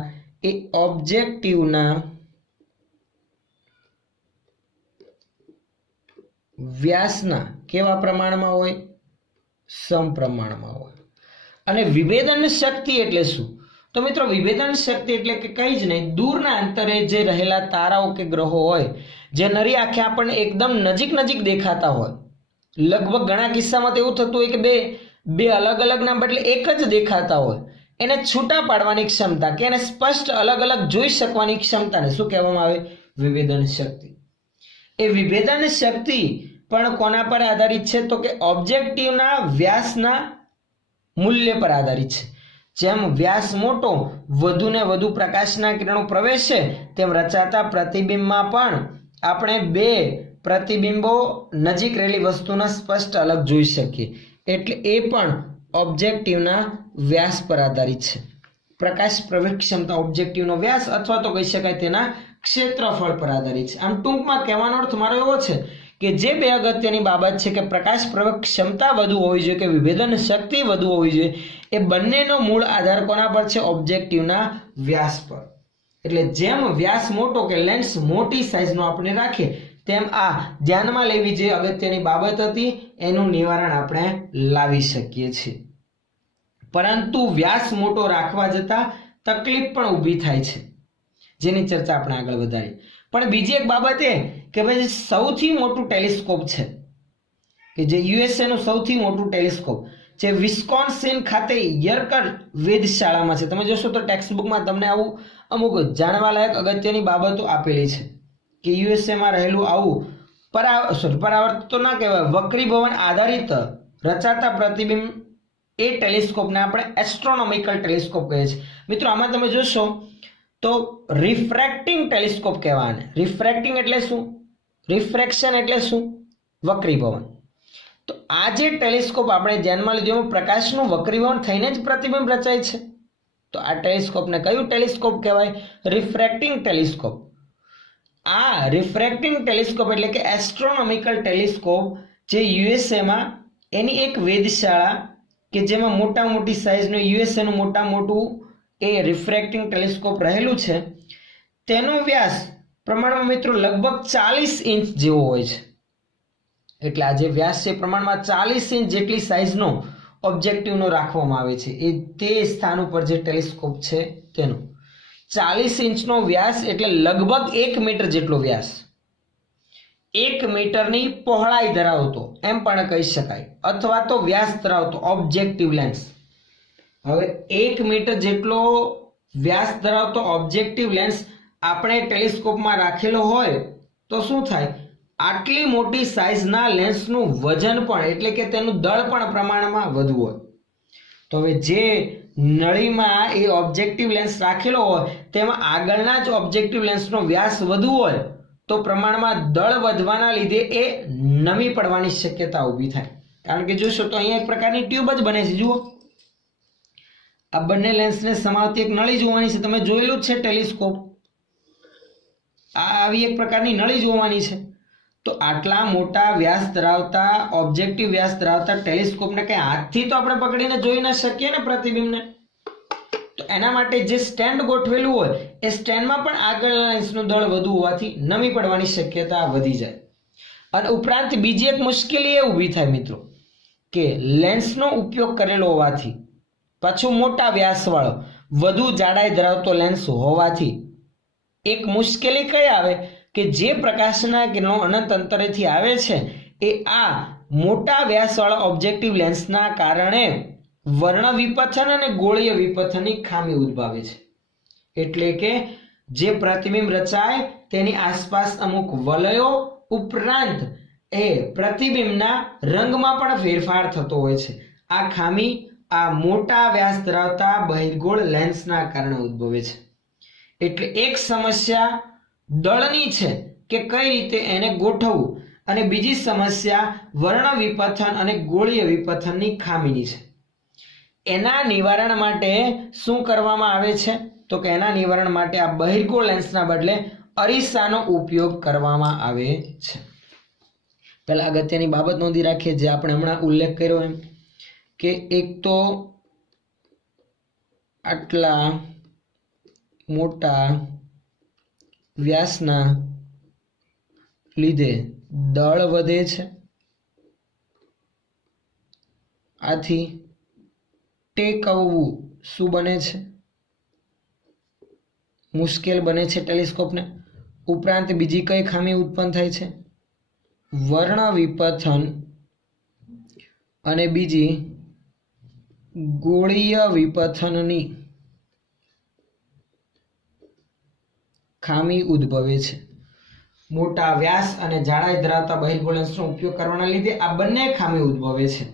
એ ઓબ્જેક્ટિવના વ્યાસના કેવા પ્રમાણમાં હોય? સમપ્રમાણમાં હોય. અને વિભેદન શક્તિ એટલે શું? તો મિત્રો વિભેદન શક્તિ એટલે કે કંઈ જ નહીં, દૂરના અંતરે જે રહેલા તારાઓ કે ગ્રહો હોય જે નરી આંખે આપણને એકદમ નજીક નજીક દેખાતા હોય, લગભગ ઘણા કિસ્સામાં તો એવું થતું હોય કે બે અલગ અલગના બદલે એક જ દેખાતા હોય, એને છૂટા પાડવાની ક્ષમતા કે એને સ્પષ્ટ અલગ અલગ જોઈ શકવાની ક્ષમતાને શું કહેવામાં આવે? વિભેદન શક્તિ. એ વિભેદન શક્તિ પણ કોના પર આધારિત છે? તો કે ઓબ્જેક્ટિવના વ્યાસના મૂલ્ય પર આધારિત છે. જેમ વ્યાસ મોટો, વધુ ને વધુ પ્રકાશના કિરણો પ્રવેશે તેમ રચાતા પ્રતિબિંબમાં પણ આપણે બે પ્રતિબિંબો નજીક રહેલી વસ્તુના સ્પષ્ટ અલગ જોઈ શકીએ. એટલે એ પણ ઓબ્જેક્ટિવના વ્યાસ પર આધારિત છે. પ્રકાશ પ્રવેશ ક્ષમતા ઓબ્જેક્ટિવનો વ્યાસ અથવા તો કહી શકાય તેના ક્ષેત્રફળ પર આધારિત છે. આમ ટૂંકમાં કહેવાનો અર્થ મારો એવો છે કે જે બે અગત્યની બાબત છે કે પ્રકાશ પ્રવેશ ક્ષમતા વધુ હોવી જોઈએ કે વિભેદન શક્તિ વધુ હોવી જોઈએ, એ બંનેનો મૂળ આધાર કોના પર છે? ઓબ્જેક્ટિવના વ્યાસ પર. એટલે જેમ વ્યાસ મોટો કે લેન્સ મોટી સાઈઝનો આપણે રાખીએ તેમ આ ધ્યાનમાં લેવી જે અગત્યની બાબત હતી એનું નિવારણ આપણે લાવી શકીએ છીએ. પરંતુ વ્યાસ મોટો રાખવા જતાં તકલીફ પણ ઊભી થાય છે. જેની ચર્ચા આપણે આગળ વધારી. પણ બીજી એક બાબત એ કે ભાઈ સૌથી મોટું ટેલિસ્કોપ છે કે જે યુએસએ નું સૌથી મોટું ટેલિસ્કોપ જે વિસ્કોન્સિન ખાતે યર્કર વેધશાળામાં છે. તમે જોશો તો ટેક્સ્ટ બુકમાં તમને આવું અમુક જાણવાલાયક અગત્યની બાબતો આપેલી છે કે યુએસએ માં રહેલું આવું પરાવર્તન તો ના કહેવાય, વક્રીભવન આધારિત રચાતા પ્રતિબિંબ એ ટેલિસ્કોપને આપણે એસ્ટ્રોનોમિકલ ટેલિસ્કોપ કહીએ છીએ. મિત્રો આમાં તમે જોશો તો રિફ્રેક્ટિંગ ટેલિસ્કોપ કહેવાય. રિફ્રેક્ટિંગ એટલે શું? રિફ્રેક્શન એટલે શું? વક્રીભવન. તો આ જે ટેલિસ્કોપ આપણે ધ્યાનમાં લીધું એમાં પ્રકાશનું વક્રીભવન થઈને જ પ્રતિબિંબ રચાય છે. તો આ ટેલિસ્કોપને કયું ટેલિસ્કોપ કહેવાય? રિફ્રેક્ટિંગ ટેલિસ્કોપ. આ રિફ્રેક્ટિંગ ટેલિસ્કોપ એટલે કે એસ્ટ્રોનોમિકલ ટેલિસ્કોપ જે યુએસએમાં એની એક વેધશાળા કે જેમાં મોટા મોટી સાઇઝનું યુએસએનું મોટા મોટું એ રિફ્રેક્ટિંગ ટેલિસ્કોપ રહેલું છે, તેનો વ્યાસ પ્રમાણમાં મિત્રો લગભગ 40 ઇંચ જેવો હોય છે. એટલે આ જે વ્યાસ છે પ્રમાણમાં 40 ઇંચ જેટલી સાઇઝનો ઓબ્જેક્ટિવનો રાખવામાં આવે છે. એ તે સ્થાન ઉપર જે ટેલિસ્કોપ છે તેનો 40 ઇંચનો વ્યાસ એટલે લગભગ 1 મીટર જેટલો વ્યાસ, 1 મીટરની પહોળાઈ ધરાવતો એમ પણ કહી શકાય, અથવા તો વ્યાસ ધરાવતો ઓબ્જેક્ટિવ લેન્સ. હવે 1 મીટર જેટલો વ્યાસ ધરાવતો ઓબ્જેક્ટિવ લેન્સ આપણે ટેલિસ્કોપમાં રાખેલો હોય તો શું થાય? આટલી મોટી સાઇઝના લેન્સનું વજન પણ એટલે કે તેનું દળ પણ પ્રમાણમાં વધુ હોય. તો હવે જે નળીમાં એ ઓબ્જેક્ટિવ લેન્સ રાખેલો હોય તેમાં આગળના જ ઓબ્જેક્ટિવ લેન્સનો વ્યાસ વધુ હોય તો પ્રમાણમાં દળ વધવાના લીધે એ નમી પડવાની શક્યતા ઊભી થાય. કારણ કે જોશો તો અહીંયા એક પ્રકારની ટ્યુબ જ બને છે. જુઓ, આ બંને લેન્સને સમાવતી એક નળી જોવાની છે. તમે જોયેલું જ છે ટેલિસ્કોપ. આ આવી એક પ્રકારની નળી જોવાની છે. તો આટલા મોટા વ્યાસ ધરાવતા ઓબ્જેક્ટિવ વ્યાસ ધરાવતા ટેલિસ્કોપને કઈ હાથથી તો આપણે પકડીને જોઈ ન શકીએ ને પ્રતિબિંબને. તો એના માટે જે સ્ટેન્ડ ગોઠવેલું હોય એ સ્ટેન્ડમાં પણ આગળ લેન્સનું દળ વધુ હોવાથી નમી પડવાની શક્યતા વધી જાય. અને ઉપરાંત બીજી એક મુશ્કેલી એ ઊભી થાય મિત્રો કે લેન્સનો ઉપયોગ કરેલો હોવાથી, પાછું મોટા વ્યાસવાળો વધુ જાડાઈ ધરાવતો લેન્સ હોવાથી એક મુશ્કેલી કઈ આવે કે જે પ્રકાશના કિરણો અનંત અંતરેથી આવે છે એ આ મોટા વ્યાસવાળા ઓબ્જેક્ટિવ લેન્સના કારણે વર્ણ વિપથન અને ગોળીય વિપથનની ખામી ઉદ્ભવે છે. એટલે કે જે પ્રતિબિંબ રચાય તેની આસપાસ અમુક વલયો ઉપરાંત એ પ્રતિબિંબના રંગમાં પણ ફેરફાર થતો હોય છે. આ ખામી આ મોટા વ્યાસ ધરાવતા બહિર્ગોળ લેન્સના કારણે ઉદ્ભવે છે. એટલે એક સમસ્યા દળની છે કે કઈ રીતે એને ગોઠવવું, અને બીજી સમસ્યા વર્ણ વિપથન અને ગોળીય વિપથનની ખામીની છે. એના નિવારણ માટે શું કરવામાં આવે છે? તો કે એના નિવારણ માટે આ બહિર્ગોળ લેન્સના બદલે અરીસાનો ઉપયોગ કરવામાં આવે છે. પહેલા અગત્યની બાબત નોંધી રાખીએ જે આપણે હમણાં ઉલ્લેખ કર્યો એમ કે એક તો આટલા મોટા વ્યાસના લીધે દળ વધે છે. આથી ટેકવવું શું બને છે? મુશ્કેલ બને છે ટેલિસ્કોપને. ઉપરાંત બીજી કઈ ખામી ઉત્પન્ન થાય છે? વર્ણ વિપથન અને બીજી ગોળીય વિપથનની ખામી ઉદ્ભવે છે. મોટા વ્યાસ અને જાડાઈ ધરાવતા બહિર્ગોળ લેન્સનો ઉપયોગ કરવાના લીધે આ બંને ખામી ઉદ્ભવે છે,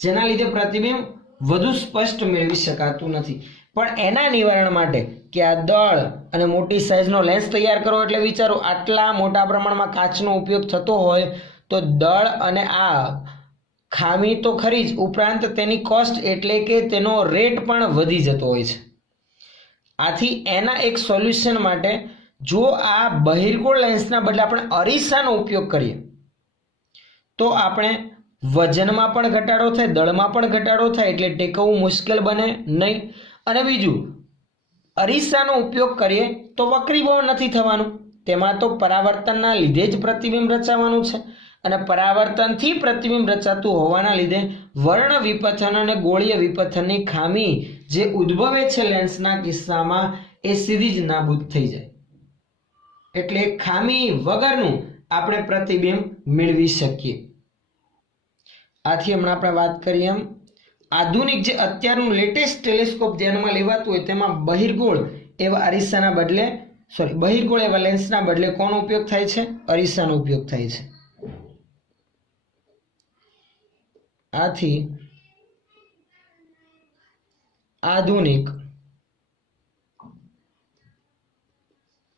જેના લીધે પ્રતિબિંબ વધુ સ્પષ્ટ મેળવી શકાતું નથી. પણ એના નિવારણ માટે કે આ દળ અને મોટી સાઇઝનો લેન્સ તૈયાર કરો એટલે વિચારો આટલા મોટા પ્રમાણમાં કાચનો ઉપયોગ થતો હોય તો દળ અને આ ખામી તો ખરી જ, ઉપરાંત તેની કોસ્ટ એટલે કે તેનો રેટ પણ વધી જતો હોય છે. આથી એના એક સોલ્યુશન માટે જો આ બહિર્ગોળ લેન્સના બદલે આપણે અરીસાનો ઉપયોગ કરીએ તો આપણે વજનમાં પણ ઘટાડો થાય, દળમાં પણ ઘટાડો થાય, એટલે ટેકવવું મુશ્કેલ બને નહીં. અને બીજું, અરીસાનો ઉપયોગ કરીએ તો વક્રીભવન નથી થવાનું, તેમાં તો પરાવર્તનના લીધે જ પ્રતિબિંબ રચાવાનું છે. અને પરાવર્તનથી પ્રતિબિંબ રચાતું હોવાના લીધે વર્ણ વિપથન અને ગોળીય વિપથનની ખામી જે ઉદ્ભવે છે લેન્સના કિસ્સામાં એ સીધી જ નાબૂદ થઈ જાય. એટલે ખામી વગરનું આપણે પ્રતિબિંબ મેળવી શકીએ. આથી હમણાં આપણે વાત કરીએ એમ આધુનિક જે અત્યારનું લેટેસ્ટ ટેલિસ્કોપ ધ્યાનમાં લેવાતું હોય તેમાં બહિર્ગોળ એવા અરીસાના બદલે બહિર્ગોળ એવા લેન્સના બદલે કોનો ઉપયોગ થાય છે? અરીસાનો ઉપયોગ થાય છે. આથી આધુનિક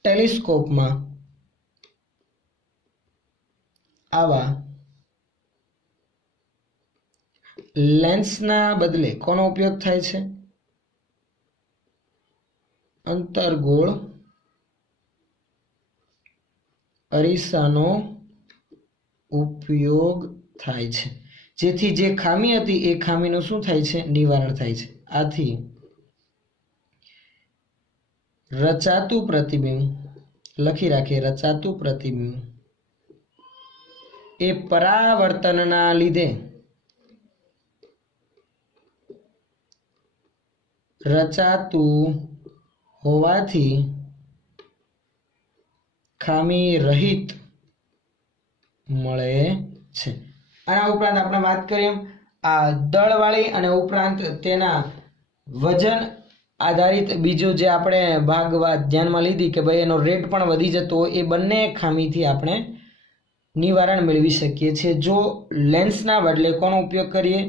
ટેલિસ્કોપમાં આવા લેન્સના બદલે કોનો ઉપયોગ થાય છે? અંતર્ગોળ અરીસાનો ઉપયોગ થાય છે, જેથી જે ખામી હતી એ ખામીનું શું થાય છે? નિવારણ થાય છે. આથી રચાતું પ્રતિબિંબ લખી રાખીએ. રચાતું પ્રતિબિંબ એ પરાવર્તનના લીધે રચાતું હોવાથી ખામી રહિત મળે છે. આના ઉપરાંત આપણે વાત કરીએ આ દળવાળી અને ઉપરાંત તેના વજન આધારિત બીજો જે આપણે ભાગ ધ્યાનમાં લીધી કે ભાઈ એનો રેટ પણ વધી જતો હોય, એ બંને ખામીથી આપણે નિવારણ મેળવી શકીએ છીએ જો લેન્સના બદલે કોનો ઉપયોગ કરીએ?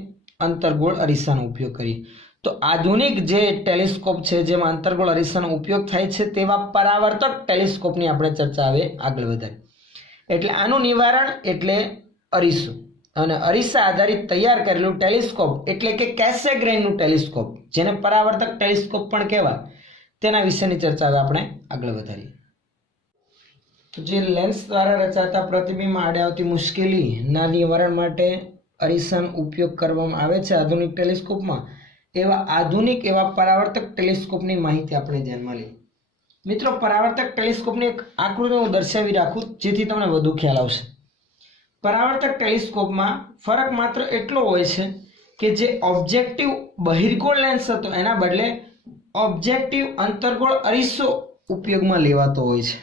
અંતર્ગોળ અરીસાનો ઉપયોગ કરીએ. તો આધુનિક જે ટેલિસ્કોપ છે જેમાં અંતર્ગોળ અરીસાનો ઉપયોગ થાય છે તેવા પરાવર્તક ટેલિસ્કોપની આપણે ચર્ચા હવે આગળ વધારી. એટલે આનું નિવારણ એટલે અરીસો, અને અરીસા આધારિત તૈયાર કરેલું ટેલિસ્કોપ એટલે કે કેસેગ્રેનનું ટેલિસ્કોપ, જેને પરાવર્તક ટેલિસ્કોપ પણ કહેવાય, તેના વિશેની ચર્ચા હવે આપણે આગળ વધારીએ. તો જે લેન્સ દ્વારા રચાતા પ્રતિબિંબમાં આડે આવતી મુશ્કેલીના નિવારણ માટે અરીસાનો ઉપયોગ કરવામાં આવે છે આધુનિક ટેલિસ્કોપમાં, એવા આધુનિક એવા પરાવર્તક ટેલિસ્કોપની માહિતી આપણે ધ્યાનમાં લઈએ. મિત્રો, પરાવર્તક ટેલિસ્કોપની એક આકૃતિ હું દર્શાવી રાખું જેથી તમને વધુ ખ્યાલ આવશે. પરાવર્તક ટેલિસ્કોપમાં ફરક માત્ર એટલો હોય છે કે જે ઓબ્જેક્ટિવ બહિર્ગોળ લેન્સ હતો એના બદલે ઓબ્જેક્ટિવ અંતર્ગોળ અરીસો ઉપયોગમાં લેવાતો હોય છે.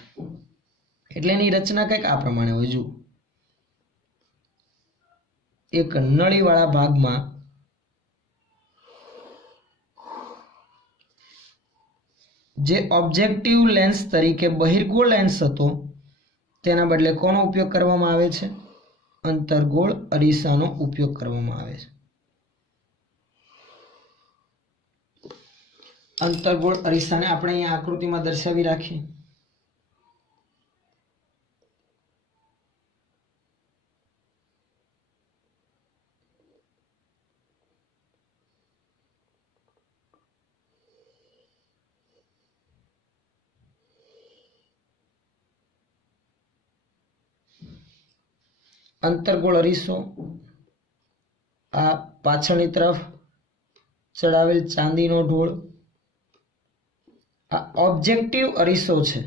એટલે એની રચના કંઈક આ પ્રમાણે હોય. જુઓ, એક નળીવાળા ભાગમાં જે ઓબ્જેક્ટિવ લેન્સ તરીકે બહિર્ગોળ લેન્સ હતો તેના બદલે કોનો ઉપયોગ કરવામાં આવે છે? અંતર્ગોળ અરીસાનો ઉપયોગ કરવામાં આવે છે. અંતર્ગોળ અરીસાને આપણે અહીંયા આકૃતિમાં દર્શાવી રાખીએ. અંતર્ગોળ અરીસો આ પાછળની તરફ ચડાવેલ ચાંદીનો ઢોળ, આ ઓબ્જેક્ટિવ અરીસો છે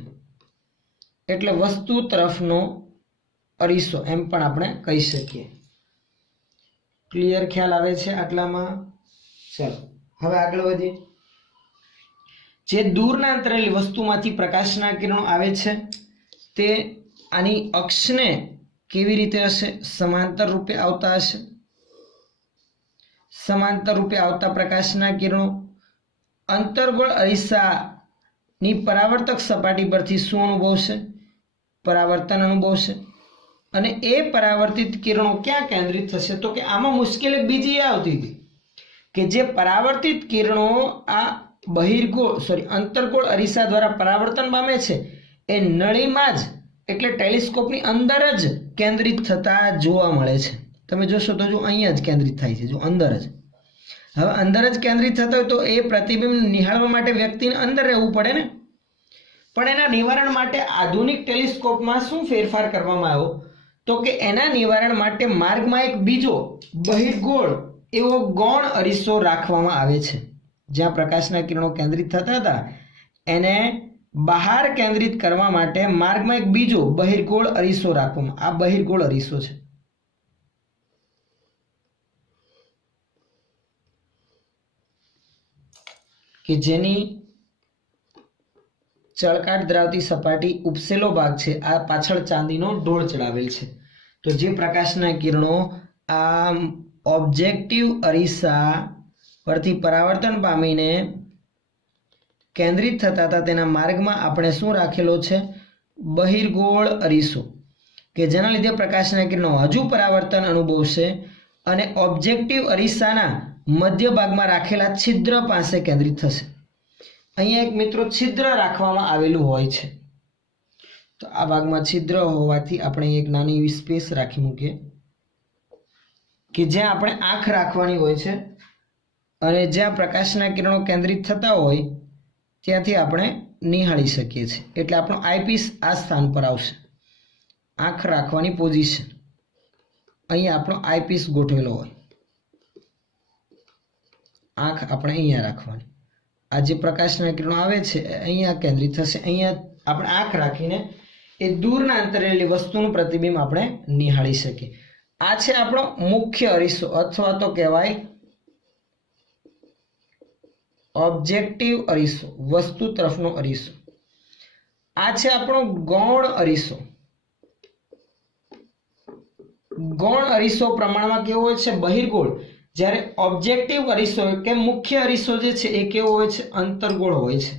એટલે વસ્તુ તરફનો અરીસો એમ પણ આપણે કહી શકીએ. ક્લિયર ખ્યાલ આવે છે આટલામાં? ચાલો હવે આગળ વધીએ. જે દૂરના અંતરેલી વસ્તુમાંથી પ્રકાશના કિરણો આવે છે તે આની અક્ષને કેવી રીતે હશે? સમાંતર રૂપે આવતા હશે. સમાંતર રૂપે આવતા પ્રકાશના કિરણો અંતર્ગોળ અરીસાની પરાવર્તક સપાટી પરથી શું અનુભવશે? પરાવર્તન અનુભવશે. અને એ પરાવર્તિત કિરણો ક્યાં કેન્દ્રિત થશે? તો કે આમાં મુશ્કેલી બીજી આવતી હતી કે જે પરાવર્તિત કિરણો આ અંતર્ગોળ અરીસા દ્વારા પરાવર્તન પામે છે એ નળીમાં જ એટલે ટેલિસ્કોપની અંદર જ કેન્દ્રિત થતા જોવા મળે છે. તમે જોશો તો જો અહીંયા જ કેન્દ્રિત થાય છે, જો અંદર જ. હવે અંદર જ કેન્દ્રિત થતા હોય તો એ પ્રતિબિંબ નિહાળવા માટે વ્યક્તિને અંદર રહેવું પડે ને. પણ એના નિવારણ માટે આધુનિક ટેલિસ્કોપમાં શું ફેરફાર કરવામાં આવ્યો? તો કે એના નિવારણ માટે માર્ગમાં એક બીજો બહિર્ગોળ એવો ગૌણ અરીસો રાખવામાં આવે છે. જ્યાં પ્રકાશના કિરણો કેન્દ્રિત થતા હતા એને બહાર કેન્દ્રિત કરવા માટે માર્ગમાં એક બીજો બહિર્ગોળ અરીસો રાખવામાં. આ બહિર્ગોળ અરીસો છે. કે જેની ચળકાટ ધરાવતી સપાટી ઉપસેલો ભાગ છે આ પાછળ ચાંદીનો ઢોળ ચડાવેલ છે. તો જે પ્રકાશના કિરણો આ ઓબ્જેક્ટિવ અરીસા પરથી પરાવર્તન પામીને કેન્દ્રિત થતા હતા તેના માર્ગમાં આપણે શું રાખેલો છે? બહિર્ગોળ અરીસો, કે જેના લીધે પ્રકાશના કિરણો હજુ પરાવર્તન અનુભવશે અને ઓબ્જેક્ટિવ અરીસાના મધ્ય ભાગમાં રાખેલા છિદ્ર પાસે કેન્દ્રિત થશે. અહીંયા એક મિત્રો છિદ્ર રાખવામાં આવેલું હોય છે. તો આ ભાગમાં છિદ્ર હોવાથી આપણે એક નાની એવી સ્પેસ રાખી મૂકીએ કે જ્યાં આપણે આંખ રાખવાની હોય છે અને જ્યાં પ્રકાશના કિરણો કેન્દ્રિત થતા હોય ત્યાંથી આપણે નિહાળી શકીએ છીએ. એટલે આપણો આઈપીસ આ સ્થાન પર આવશે. આંખ રાખવાની પોઝિશન અહીંયા આપણો આઈપીસ ગોઠવેલો હોય. આંખ આપણે અહીંયા રાખવાની. આ જે પ્રકાશના કિરણો આવે છે અહીંયા કેન્દ્રિત થશે. અહીંયા આપણે આંખ રાખીને એ દૂરના અંતરે રહેલી વસ્તુનું પ્રતિબિંબ આપણે નિહાળી શકીએ. આ છે આપણો મુખ્ય અરીસો અથવા તો કહેવાય ઓબ્જેક્ટિવ અરીસો, વસ્તુ તરફનો અરીસો. આ છે આપણો ગૌણ અરીસો. ગૌણ અરીસો પ્રમાણમાં કેવો હોય છે? બહિર્ગોળ. જ્યારે ઓબ્જેક્ટિવ અરીસો કે મુખ્ય અરીસો જે છે એ કેવો હોય છે? અંતર્ગોળ હોય છે.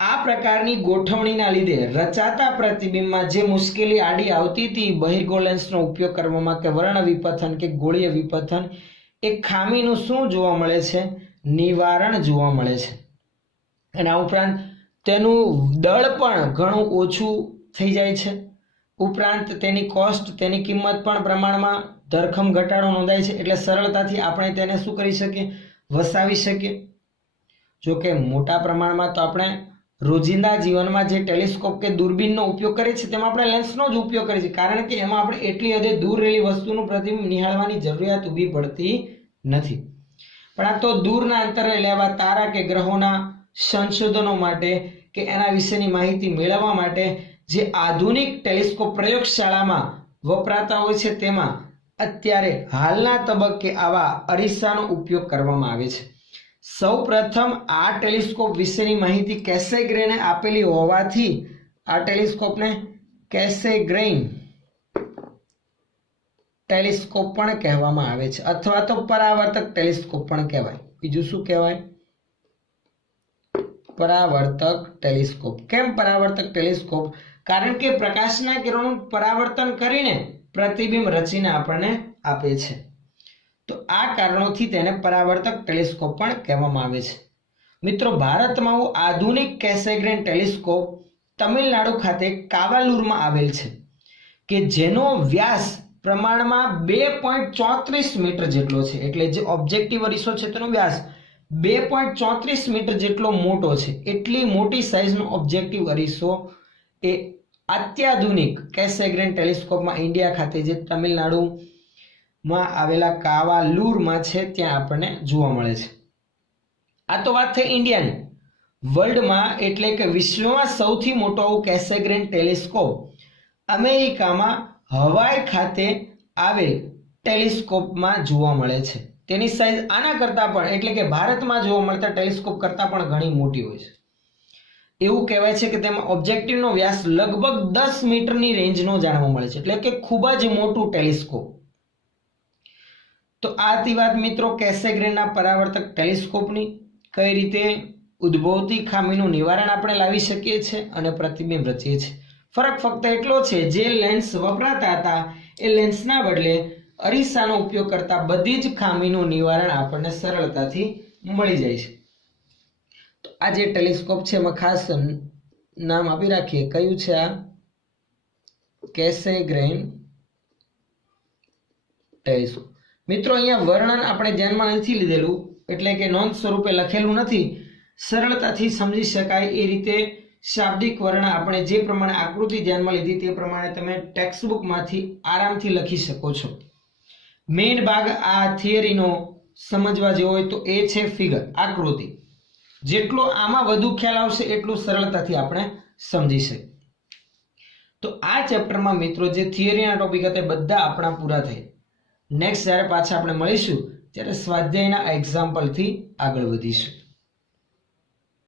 આ પ્રકારની ગોઠવણીના લીધે રચાતા પ્રતિબિંબમાં જે મુશ્કેલી આડી આવતી હતી બહિર્ગોળ લેન્સનો ઉપયોગ કરવામાં, કે વર્ણ વિપથન કે ગોળીય વિપથન, એ ખામીનું શું જોવા મળે છે? નિવારણ જોવા મળે છે. અને આ ઉપરાંત તેનું દળ પણ ઘણું ઓછું થઈ જાય છે. ઉપરાંત તેની કોસ્ટ, તેની કિંમત પણ પ્રમાણમાં ધરખમ ઘટાડો નોંધાય છે. એટલે સરળતાથી આપણે તેને શું કરી શકીએ? વસાવી શકીએ. જો કે મોટા પ્રમાણમાં તો આપણે રોજિંદા જીવનમાં જે ટેલિસ્કોપ કે દૂરબીનનો ઉપયોગ કરીએ છીએ તેમાં આપણે લેન્સનો જ ઉપયોગ કરીએ છીએ, કારણ કે એમાં આપણે એટલી હદે દૂર રહેલી વસ્તુનું પ્રતિબિંબ નિહાળવાની જરૂરિયાત ઊભી પડતી નથી. પણ આ તો દૂરના અંતરે લેવા તારા કે ગ્રહોના સંશોધનો માટે કે એના વિશેની માહિતી મેળવવા માટે જે આધુનિક ટેલિસ્કોપ પ્રયોગશાળામાં વપરાતા હોય છે તેમાં અત્યારે હાલના તબક્કે આવા અરીસાનો ઉપયોગ કરવામાં આવે છે. સૌપ્રથમ આ ટેલિસ્કોપ વિશેની માહિતી કેસેગ્રેને આપેલી હોવાથી આ ટેલિસ્કોપને કેસેગ્રેઇન ટેલિસ્કોપ પણ કહેવામાં આવે છે, અથવા તો પરાવર્તક ટેલિસ્કોપ પણ કહેવાય. બીજું શું કહેવાય? પરાવર્તક ટેલિસ્કોપ. કેમ પરાવર્તક ટેલિસ્કોપ? કારણ કે પ્રકાશના કિરણોનું પરાવર્તન કરીને પ્રતિબિંબ રચીને આપણને આપે છે. તો આ કારણોથી તેને પરાવર્તક ટેલિસ્કોપ પણ કહેવામાં આવે છે. મિત્રો, ભારતમાં આધુનિક કેસેગ્રેન ટેલિસ્કોપ તમિલનાડુ ખાતે કાવાલુરમાં આવેલ છે, કે જેનો વ્યાસ પ્રમાણમાં 2.34 મીટર જેટલો છે. એટલે જે ઓબ્જેક્ટિવ અરીસો છે તેનો વ્યાસ 2.34 મીટર જેટલો મોટો છે. એટલી મોટી સાઇઝનો ઓબ્જેક્ટિવ અરીસો એ અત્યાધુનિક કેસેગ્રેન ટેલિસ્કોપમાં ઇન્ડિયા ખાતે જે તમિલનાડુમાં આવેલા કાવાલુરમાં છે ત્યાં આપણને જોવા મળે છે. આ તો વાત થઈ ઇન્ડિયાની. વર્લ્ડમાં એટલે કે વિશ્વમાં સૌથી મોટો કેસેગ્રેન ટેલિસ્કોપ અમેરિકામાં હવાઈ ખાતે આવેલ ટેલિસ્કોપમાં જોવા મળે છે. તેની સાઇઝ આના કરતાં પણ એટલે કે ભારતમાં જોવા મળતા ટેલિસ્કોપ કરતાં પણ ઘણી મોટી હોય છે. એવું કહેવાય છે કે તેમાં ઓબ્જેક્ટિવનો વ્યાસ લગભગ 10 મીટરની રેન્જનો જાણવા મળે છે. એટલે કે ખૂબ જ મોટું ટેલિસ્કોપ. તો આ હતી વાત મિત્રો કેસેગ્રેનના પરાવર્તક ટેલિસ્કોપની. કઈ રીતે ઉદ્ભવતી ખામીનું નિવારણ આપણે લાવી શકીએ છીએ અને પ્રતિબિંબ રચીએ છીએ. ફરક ફક્ત એટલો છે, જે લેન્સ વપરાતા હતા એ લેન્સના બદલે અરીસાનો ઉપયોગ કરતા બધી જ ખામીનું નિવારણ આપણને સરળતાથી મળી જાય છે. તો આ જે ટેલિસ્કોપ છે એમાં ખાસ નામ આપી રાખીએ. કયું છે આ? Cassegrain telescope. મિત્રો, અહીંયા વર્ણન આપણે ધ્યાનમાં નથી લીધેલું, એટલે કે નોંધ સ્વરૂપે લખેલું નથી. સરળતાથી સમજી શકાય એ રીતે શાબ્દિક વર્ણન આપણે જે પ્રમાણે આકૃતિ ધ્યાનમાં લીધી તે પ્રમાણે તમે ટેક્સ્ટબુકમાંથી આરામથી લખી શકો છો. મેઇન ભાગ આ થિયરીનો સમજવા જેવો હોય તો એ છે ફિગર, આકૃતિ. જેટલો આમાં વધુ ખ્યાલ આવશે એટલું સરળતાથી આપણે સમજી શકીએ. તો આ ચેપ્ટરમાં મિત્રો જે થિયરીના ટોપિક હતા બધા આપણા પૂરા થઈ. નેક્સ્ટ જ્યારે પાછા આપણે મળીશું ત્યારે સ્વાધ્યાયના એક્ઝામ્પલથી આગળ વધીશું.